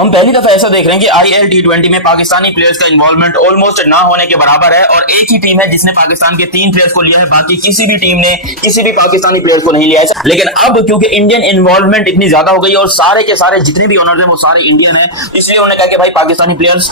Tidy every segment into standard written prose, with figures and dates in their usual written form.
हम पहली दफा ऐसा देख रहे हैं कि IL T20 में पाकिस्तानी प्लेयर्स का इन्वॉल्वमेंट ऑलमोस्ट ना होने के बराबर है और एक ही टीम है जिसने पाकिस्तान के 3 प्लेयर्स को लिया है, बाकी किसी भी टीम ने किसी भी पाकिस्तानी प्लेयर्स को नहीं लिया है। लेकिन अब क्योंकि इंडियन इन्वॉल्वमेंट इतनी ज्यादा हो गई और सारे के सारे जितने भी ओनर्स हैं वो सारे इंडियन हैं, इसलिए उन्होंने कहा कि भाई पाकिस्तानी प्लेयर्स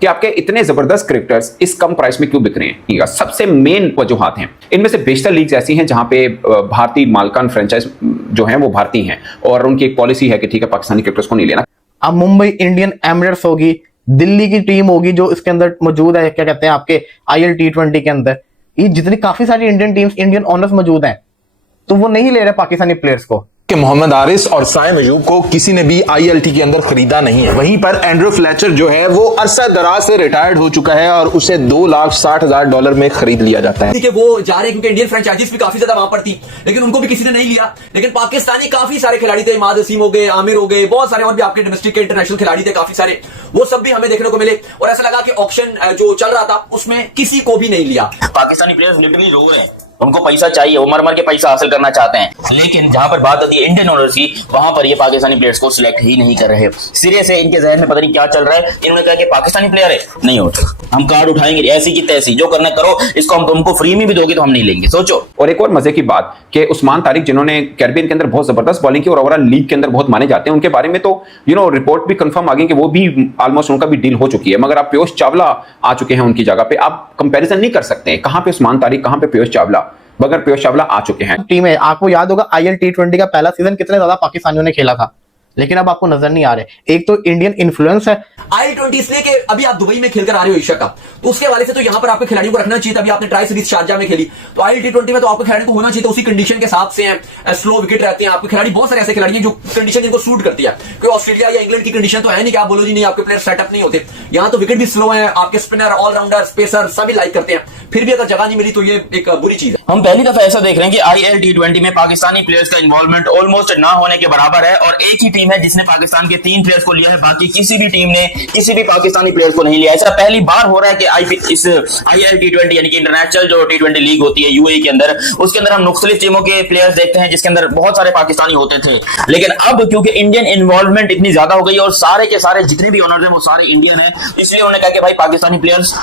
कि आपके इतने जबरदस्त क्रिकेटर्स इस कम प्राइस में क्यों बिक रहे हैं। सबसे मेन वजूहात हैं, इनमें से बेशतर लीग्स ऐसी हैं जहां पे भारतीय मालकान फ्रेंचाइज जो हैं वो भारतीय हैं और उनकी एक पॉलिसी है कि ठीक है पाकिस्तानी क्रिकेटर्स को नहीं लेना। अब मुंबई इंडियन एमिरेट्स होगी, दिल्ली की टीम होगी जो इसके अंदर मौजूद है, क्या कहते हैं आपके IL T20 के अंदर, ये जितनी काफी सारी इंडियन टीम्स, इंडियन ओनर्स मौजूद हैं, तो वो नहीं ले रहे पाकिस्तानी प्लेयर्स को। कि मोहम्मद आरिस और साइम अयूब को किसी ने भी ILT के अंदर खरीदा नहीं है। वहीं पर एंड्रू फ्लेचर जो है वो अरसा दराज से रिटायर्ड हो चुका है और उसे $2,60,000 में खरीद लिया जाता है। देखिए वो जा रहे हैं क्योंकि इंडियन फ्रेंचाइजीज भी काफी ज्यादा वहां पर थी, लेकिन उनको भी किसी ने नहीं लिया। लेकिन पाकिस्तानी काफी सारे खिलाड़ी थे, इमाद वसीम हो गए, आमिर हो गए, बहुत सारे और भी आपके डोमेस्टिक के इंटरनेशनल खिलाड़ी थे काफी सारे, वो सब भी हमें देखने को मिले और ऐसा लगा कि ऑक्शन जो चल रहा था उसमें किसी को भी नहीं लिया। पाकिस्तानी प्लेयर्स लिटरली रो रहे हैं, उनको पैसा चाहिए, वो मर मर के पैसा हासिल करना चाहते हैं, लेकिन जहां पर बात आती है इंडियन ओनर्स की, वहां पर ये पाकिस्तानी प्लेयर्स को सिलेक्ट ही नहीं कर रहे। सिरे से इनके जहन में पता नहीं क्या चल रहा है। इन्होंने कहा कि पाकिस्तानी प्लेयर है नहीं होता, हम कार्ड उठाएंगे ऐसी की तैसी, जो करना करो, इसको हम तुमको फ्री में भी दोगे तो हम नहीं लेंगे। सोचो। और एक और मजे की बात कि उस्मान तारिक जिन्होंने कैरिबियन के अंदर बहुत जबरदस्त बॉलिंग की और ओवरऑल लीग के अंदर बहुत माने जाते हैं, उनके बारे में तो रिपोर्ट भी कंफर्म आ गई कि वो भी ऑलमोस्ट उनका भी डील हो चुकी है। मगर आप पीयूष चावला आ चुके हैं उनकी जगह पे, आप कंपेरिजन नहीं कर सकते। कहां पे उस्मान तारिक, कहां पे पीयूष चावला, मगर पीयूष चावला आ चुके हैं। टीम है, आपको याद होगा IL T20 का पहला सीजन कितने ज्यादा पाकिस्तानियों ने खेला था, लेकिन अब आपको नजर नहीं आ रहे। एक तो इंडियन इन्फ्लुएंस है। IL20 इसलिए कि अभी आप दुबई में खेलकर आ रहे हो एशिया कप, तो उसके हवाले से तो यहाँ पर आपके खिलाड़ियों को रखना चाहिए था। अभी आपने ट्राई सीरीज शारजाह में खेली, तो IL T20 में तो आपके खिलाड़ी को होना चाहिए था उसी कंडीशन के हिसाब से हैं, स्लो विकेट रहते हैं आपके खिलाड़ी, बहुत सारे ऐसे खिलाड़ी हैं जो कंडीशन जिनको सूट करती है। कोई ऑस्ट्रेलिया या इंग्लैंड की कंडीशन तो है नहीं कि आप बोलो जी नहीं आपके प्लेयर सेटअप नहीं होते। यहाँ तो विकेट भी स्लो है, आपके स्पिनर, ऑलराउंडर, स्पेसर सभी लाइक करते हैं, फिर भी अगर जगह नहीं मिली तो ये एक बुरी चीज है। हम पहली दफा ऐसा देख रहे हैं कि IL T20 में पाकिस्तानी प्लेयर्स का इन्वॉल्वमेंट ऑलमोस्ट ना होने के बराबर है और एक ही टीम है जिसने पाकिस्तान के 3 प्लेयर्स को लिया है, बाकी किसी भी टीम ने किसी भी पाकिस्तानी प्लेयर्स को नहीं लिया। ऐसा पहली बार हो रहा है कि इस IL T20 यानी कि इंटरनेशनल जो T20 लीग होती है UAE के अंदर, उसके अंदर हम मुख्तलिफ टीमों के प्लेयर्स देखते हैं जिसके अंदर बहुत सारे पाकिस्तानी होते थे। लेकिन अब क्योंकि इंडियन इन्वॉल्वमेंट इतनी ज्यादा हो गई और सारे के सारे जितने भी ओनर्स हैं वो सारे इंडियन है, इसलिए उन्होंने कहा कि भाई पाकिस्तानी प्लेयर्स,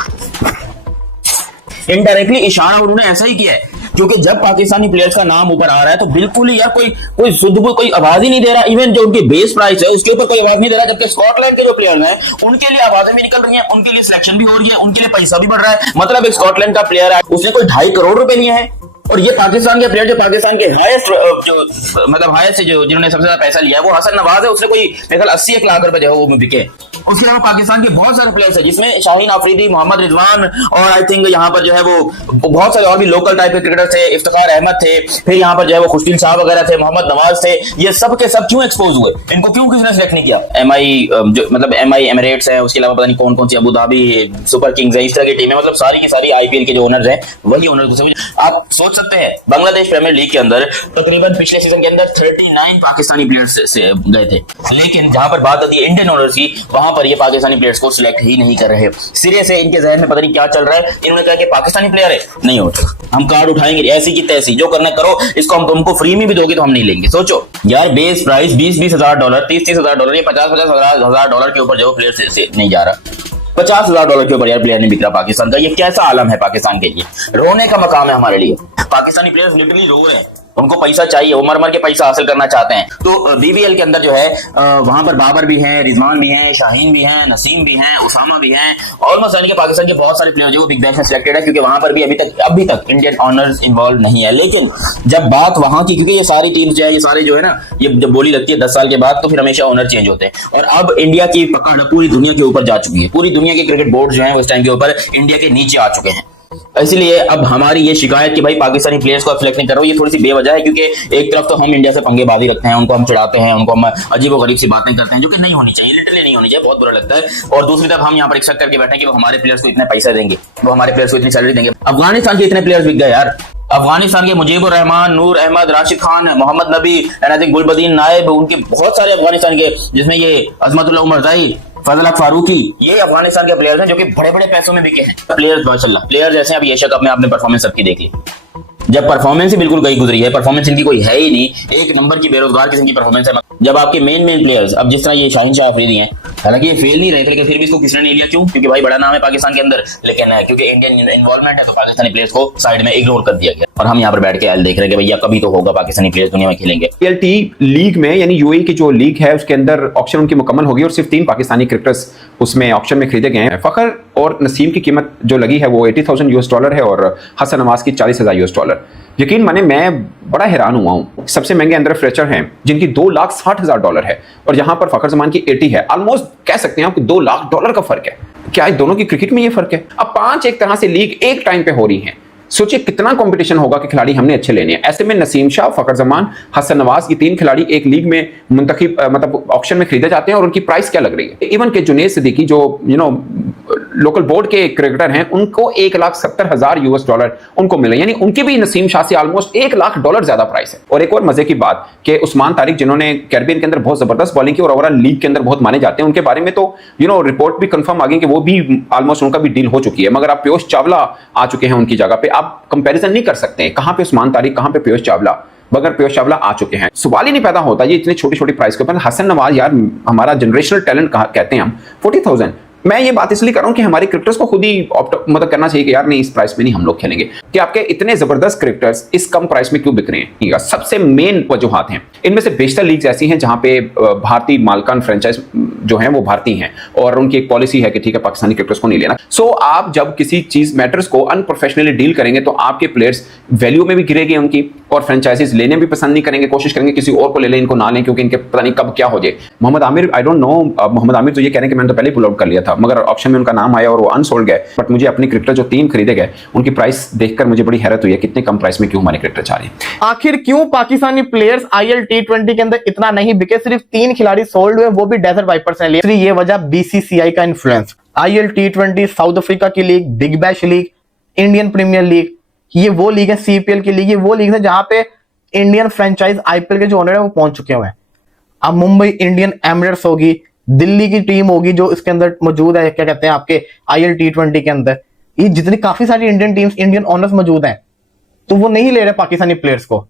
इनडायरेक्टली इशारा उन्होंने ऐसा ही किया है, क्योंकि जब पाकिस्तानी प्लेयर्स का नाम ऊपर आ रहा है तो बिल्कुल ही यार कोई शुद्ध कोई आवाज ही नहीं दे रहा। इवन जो उनकी बेस प्राइस है उसके ऊपर कोई आवाज नहीं दे रहा, जबकि स्कॉटलैंड के जो प्लेयर्स हैं उनके लिए आवाजें भी निकल रही हैं, उनके लिए सिलेक्शन भी हो रही है, उनके लिए पैसा भी बढ़ रहा है। मतलब एक स्कॉटलैंड का प्लेयर है, उसने कोई 2.5 करोड़ रुपए लिए हैं और ये पाकिस्तान के प्लेयर जो पाकिस्तान के हाईएस्ट जो हाईएस्ट जो जिन्होंने सबसे ज्यादा पैसा लिया है वो हसन नवाज है, उसने कोई मेरे ख्याल 80 लाख रुपए जो है वो बिके। उसके अलावा पाकिस्तान के बहुत सारे प्लेयर्स हैं जिसमें शाहीन आफरीदी, मोहम्मद रिजवान और आई थिंक यहाँ पर जो है वो बहुत सारे और भी लोकल टाइप के क्रिकेटर थे, इफ्तिखार अहमद थे, फिर यहाँ पर जो है वो खुशदिल शाह वगैरह थे, मोहम्मद नवाज थे। ये सब के सब क्यों एक्सपोज हुए, इनको क्यों किसी ने सिलेक्ट नहीं किया? MI एमिरेट्स है, उसके अलावा पता नहीं कौन कौन सी अबू धाबी सुपर किंग्स है, इस तरह की टीम है। मतलब सारी की सारी IPL के जो ओनर्स हैं वही ओनर्स। आप सोच सकते हैं बांग्लादेश प्रीमियर लीग के अंदर तकरीबन पिछले सीजन के अंदर 39 पाकिस्तानी प्लेयर्स से गए थे, लेकिन जहां पर बात आती है इंडियन ओनर्स की, वहां पर ये पाकिस्तानी प्लेयर्स को सिलेक्ट ही नहीं कर रहे। सिरे से इनके जहन में पता नहीं क्या चल रहा है। इन्होंने कहा कि पाकिस्तानी प्लेयर है नहीं होता, हम कार्ड उठाएंगे ऐसी की तैसी, जो करना करो, इसको हम तुमको फ्री में भी दोगे तो हम नहीं लेंगे। सोचो यार, बेस प्राइस $20,000, $30,000, ये $50,000 के ऊपर जो प्लेयर से नहीं जा रहा, $50,000 के ऊपर यार प्लेयर नहीं बिक रहा पाकिस्तान का। ये कैसा आलम है पाकिस्तान के लिए, रोने का मकाम है हमारे लिए। पाकिस्तानी प्लेयर्स लिटरली रो रहे हैं, उनको पैसा चाहिए, वो मर मर के पैसा हासिल करना चाहते हैं। तो BBL के अंदर जो है वहां पर बाबर भी हैं, रिजवान भी हैं, शाहीन भी हैं, नसीम भी हैं, उसामा भी हैं, ऑलमोस्ट यानी कि पाकिस्तान के बहुत सारे प्लेयर जो बिग बैश में सिलेक्टेड है, क्योंकि वहां पर भी अभी तक इंडियन ऑनर्स इन्वॉल्व नहीं है। लेकिन जब बात वहां की, क्योंकि ये सारी टीम्स जो है, ये सारे जो है ना, ये जब बोली लगती है 10 साल के बाद तो फिर हमेशा ऑनर चेंज होते हैं। और अब इंडिया की पकड़ पूरी दुनिया के ऊपर जा चुकी है, पूरी दुनिया के क्रिकेट बोर्ड जो है उस टाइम के ऊपर इंडिया के नीचे आ चुके हैं। इसलिए अब हमारी ये शिकायत कि भाई पाकिस्तानी प्लेयर्स को सिलेक्ट नहीं करो, ये थोड़ी सी बेवजह है, क्योंकि एक तरफ तो हम इंडिया से पंगेबाजी रखते हैं, उनको हम चिढ़ाते हैं, उनको हम अजीबोगरीब सी बातें करते हैं जो कि नहीं होनी चाहिए, लिटरली नहीं होनी चाहिए, बहुत बुरा लगता है। और दूसरी तरफ हम यहाँ पर एक्सपेक्ट करके बैठे हैं कि वो हमारे प्लेयर्स को इतने पैसा देंगे, वो हमारे प्लेयर्स को इतनी सैलरी देंगे। अफगानिस्तान के इतने प्लेयर्स बिक गए यार, अफगानिस्तान के मुजीबुर रहमान, नूर अहमद, राशिद खान, मोहम्मद नबी, गुलबदीन नायब, उनके बहुत सारे अफगानिस्तान के, जिसमें ये अजमतुल्लाह उमरज़ई, फजल फारूकी, ये अफगानिस्तान के प्लेयर्स हैं जो कि बड़े बड़े पैसों में बिके हैं। प्लेयर्स माशाल्लाह, प्लेयर्स जैसे अभी एशिया कप में आपने परफॉर्मेंस सबकी देख ली। जब परफॉर्मेंस ही बिल्कुल गई गुजरी है, परफॉर्मेंस इनकी कोई है ही नहीं, एक नंबर की बेरोजगार किस्म की परफॉर्मेंस है। जब आपके मेन प्लेयर्स, अब जिस तरह ये शाहीन शाह अफरीदी हैं, हालांकि ये फेल नहीं रहे थे लेकिन फिर भी इसको किसने नहीं लिया, क्यों? क्योंकि भाई बड़ा नाम है पाकिस्तान के अंदर, लेकिन क्योंकि इंडियन इन्वॉल्वमेंट है तो पाकिस्तानी प्लेयर्स को साइड में इग्नोर कर दिया गया और हम यहाँ पर बैठ के एल देख रहे हैं कि भैया कभी तो होगा पाकिस्तानी प्लेयर्स दुनिया में खेलेंगे। ALT लीग में यानी यूएई की जो लीग है उसके अंदर ऑक्शन उनकी मुकम्मल होगी और सिर्फ 3 पाकिस्तानी क्रिकेटर्स उसमें ऑक्शन में खरीदे गए हैं। फखर और नसीम की कीमत जो लगी है वो $80,000 है और हसन नवाज की $40,000। यकीन माने मैं बड़ा हैरान हुआ हूं। सबसे महंगे अंदर फ्लेचर हैं जिनकी $2,60,000 है और यहां पर फखर जमान की 80 है। ऑलमोस्ट कह सकते हैं आपको $2 लाख का फर्क है। क्या दोनों की क्रिकेट में ये फर्क है? अब 5 एक तरह से लीग एक टाइम पे हो रही है। सोचिए कितना कंपटीशन होगा कि खिलाड़ी हमने अच्छे लेने हैं। ऐसे में नसीम शाह, फखर जमान, हसन नवाज, ये 3 खिलाड़ी एक लीग में मतलब ऑक्शन में खरीदे जाते हैं और उनकी प्राइस क्या लग रही है? इवन के जुनेद सिद्दीकी जो लोकल बोर्ड के क्रिकेटर हैं उनको $1,70,000 उनको मिले, यानी उनकी भी नसीम शाह से ऑलमोस्ट $1 लाख ज्यादा प्राइस है। और एक और मजे की बात कि उस्मान तारिक जिन्होंने कैरिबियन के अंदर बहुत जबरदस्त बॉलिंग की और ओवरऑल लीग के अंदर बहुत माने जाते हैं, उनके बारे में तो रिपोर्ट भी कंफर्म आ गई कि वो भी ऑलमोस्ट उनका भी डील हो चुकी है। मगर अब पीयूष चावला आ चुके हैं उनकी जगह पे। आप कंपैरिजन नहीं कर सकते कहां पे उस्मान तारिक, कहां पे पीयूष चावला, मगर पीयूष चावला आ चुके हैं। सवाल ही नहीं पैदा होता ये इतनी छोटी छोटी प्राइस के ऊपर। हसन नवाज यार हमारा जनरेशनल टैलेंट कहते हैं हम, 40,000। मैं ये बात इसलिए कर रहा हूं कि हमारे क्रिकेटर्स को खुद ही मतलब करना चाहिए कि यार नहीं, इस प्राइस में नहीं हम लोग खेलेंगे। कि आपके इतने जबरदस्त क्रिकेटर्स इस कम प्राइस में क्यों बिक रहे हैं? सबसे मेन वजूहात हैं। इनमें से बेशतर लीग्स ऐसी हैं जहां पे भारतीय मालकान फ्रेंचाइज जो हैं वो भारतीय हैं और उनकी एक पॉलिसी है कि ठीक है पाकिस्तानी क्रिकेटर्स को नहीं लेना। सो आप जब किसी चीज मैटर्स को अनप्रोफेशनली डील करेंगे तो आपके प्लेयर्स वैल्यू में भी गिरेगी उनकी और फ्रेंचाइजीज लेने भी पसंद नहीं करेंगे, कोशिश करेंगे किसी और को ले लें, इनको ना लें क्योंकि इनके पता नहीं कब क्या हो जाए। Mohammad Aamir, I don't know, Mohammad Aamir तो ये कह रहे हैं कि मैंने तो पहले पुल आउट कर लिया था, मगर ऑप्शन में उनका नाम आया और वो अनसोल्ड गए। बट मुझे अपने क्रिकेटर जो 3 खरीदे गए उनकी प्राइस देखकर मुझे बड़ी हैरत हुई है, कितने कम प्राइस में क्यों हमारे क्रिकेटर चाह रहे हैं। आखिर क्यों पाकिस्तानी प्लेयर्स IL T20 के अंदर इतना नहीं बिके? सिर्फ 3 खिलाड़ी सोल्ड हुए, वो भी डेजर्ट वाइपर्स ने लिए। ये वजह BCCI का influence. IL T20 South Africa की league, Big Bash League, Indian Premier League, ये वो लीग है, CPL की लीग, ये वो लीग है जहां पे इंडियन फ्रेंचाइज IPL के जो ओनर है वो पहुंच चुके हुए हैं। अब मुंबई इंडियन एमिरेट्स होगी, दिल्ली की टीम होगी जो इसके अंदर मौजूद है, क्या कहते हैं आपके IL T20 के अंदर, ये जितनी काफी सारी इंडियन टीम्स, इंडियन ओनर्स मौजूद हैं, तो वो नहीं ले रहे पाकिस्तानी प्लेयर्स को।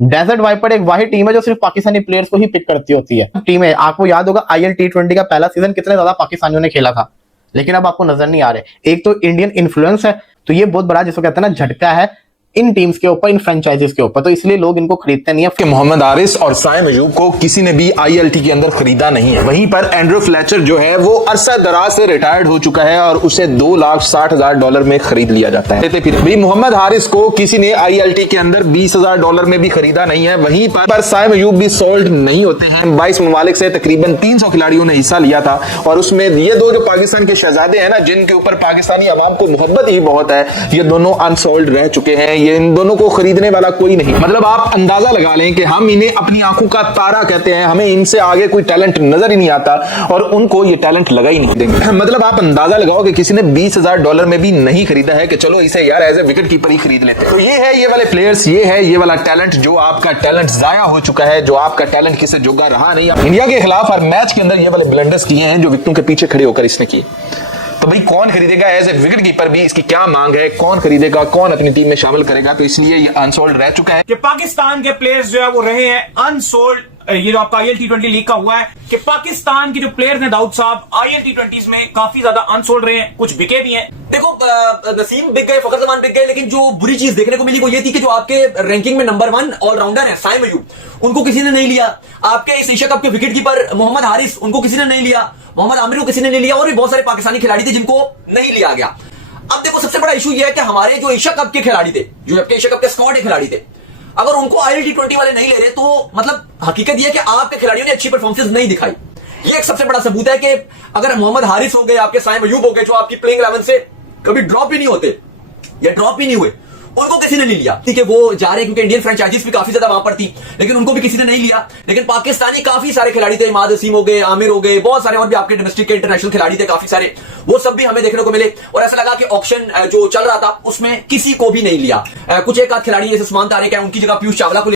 डेजर्ट वाइपर एक वाहिद टीम है जो सिर्फ पाकिस्तानी प्लेयर्स को ही पिक करती होती है। टीम है, आपको याद होगा IL T20 का पहला सीजन कितने ज्यादा पाकिस्तानियों ने खेला था, लेकिन अब आपको नजर नहीं आ रहे। एक तो इंडियन इन्फ्लुएंस है, तो ये बहुत बड़ा जिसको कहते हैं ना झटका है इन टीम्स के ऊपर, इन फ्रेंचाइजीज के ऊपर, तो इसलिए लोग इनको खरीदते नहीं है। कि मोहम्मद हारिस और साइम अयूब को किसी ने भी ILT के अंदर खरीदा नहीं है। वहीं पर एंड्रू फ्लेचर जो है वो अरसा दराज से रिटायर्ड हो चुका है और उसे $2,60,000 में खरीद लिया जाता है। फिर भी मोहम्मद हारिस को किसी ने ILT के अंदर $20,000 में भी खरीदा नहीं है। वहीं पर साइम अयूब भी सोल्ड नहीं होते हैं। 22 ममालिक से तकरीबन 300 खिलाड़ियों ने हिस्सा लिया था और उसमें ये 2 जो पाकिस्तान के शहजादे हैं ना, जिनके ऊपर पाकिस्तानी अवाम को मोहब्बत ही बहुत है, ये दोनों अनसोल्ड रह चुके हैं। ये इन दोनों को खरीदने वाला कोई नहीं। मतलब आप अंदाजा लगा लें कि हम इन्हें अपनी आंखों का तारा कहते हैं, हमें इनसे आगे कोई टैलेंट नजर ही नहीं आता और उनको ये टैलेंट लगा ही नहीं देंगे। मतलब आप अंदाजा लगाओ कि किसी ने $20,000 में भी नहीं खरीदा है कि चलो इसे यार एज ए विकेट कीपर ही खरीद लेते। तो ये है ये वाले प्लेयर्स, ये है ये वाला टैलेंट, जो आपका टैलेंट जाया हो चुका है, जो आपका टैलेंट किसी जोगा रहा नहीं। इंडिया के खिलाफ हर मैच के अंदर ये वाले ब्लंडर्स किए हैं जो विकेटों के पीछे खड़े होकर इसने किए। तो भाई कौन खरीदेगा एज ए विकेट कीपर भी, इसकी क्या मांग है, कौन खरीदेगा, कौन अपनी टीम में शामिल करेगा? तो इसलिए ये अनसोल्ड रह चुका है कि पाकिस्तान के प्लेयर्स जो है वो रहे हैं अनसोल्ड। ये जो आपका IL T20 लीग का हुआ है कि पाकिस्तान के जो प्लेयर्स हैं दाऊद साहब IL T20 में काफी ज्यादा अनसोल्ड रहे हैं, कुछ बिके भी हैं। देखो नसीम बिक गए, फखर जमान बिक गए, लेकिन जो बुरी चीज देखने को मिली वो ये थी कि जो आपके रैंकिंग में नंबर 1 ऑलराउंडर है साइम अयूब, उनको किसी ने नहीं लिया। आपके इस एशिया कप के विकेट कीपर मोहम्मद हारिस, उनको किसी ने नहीं लिया। मोहम्मद आमिर को किसी ने नहीं लिया और भी बहुत सारे पाकिस्तानी खिलाड़ी थे जिनको नहीं लिया गया। अब देखो सबसे बड़ा इशू ये है कि हमारे जो एशिया कप के खिलाड़ी थे, जो आपके एशिया कप के स्क्वाड के खिलाड़ी थे, अगर उनको IL T20 वाले नहीं ले रहे तो मतलब हकीकत यह है कि आपके खिलाड़ियों ने अच्छी परफॉर्मेंस नहीं दिखाई। ये एक सबसे बड़ा सबूत है कि अगर मोहम्मद हारिस हो गए, आपके साइम अयूब हो गए, जो आपकी प्लेइंग 11 से कभी ड्रॉप ही नहीं होते या ड्रॉप ही नहीं हुए, उनको किसी ने नहीं लिया। ठीक है, वो जा रहे हैं क्योंकि इंडियन फ्रेंचाइजीज भी काफी ज्यादा वहां पर थी, लेकिन उनको भी किसी ने नहीं लिया। लेकिन पाकिस्तानी काफी सारे खिलाड़ी थे, इमाद वसीम हो गए, आमिर हो गए, बहुत सारे और भी आपके डोमेस्टिक के इंटरनेशनल खिलाड़ी थे काफी सारे, वो सब भी हमें देखने को मिले। और ऐसा लगा कि ऑक्शन जो चल रहा था उसमें किसी को भी नहीं लिया। कुछ एक आध खिलाड़ी जैसे उस्मान तारिक है, उनकी जगह पीयूष चावला को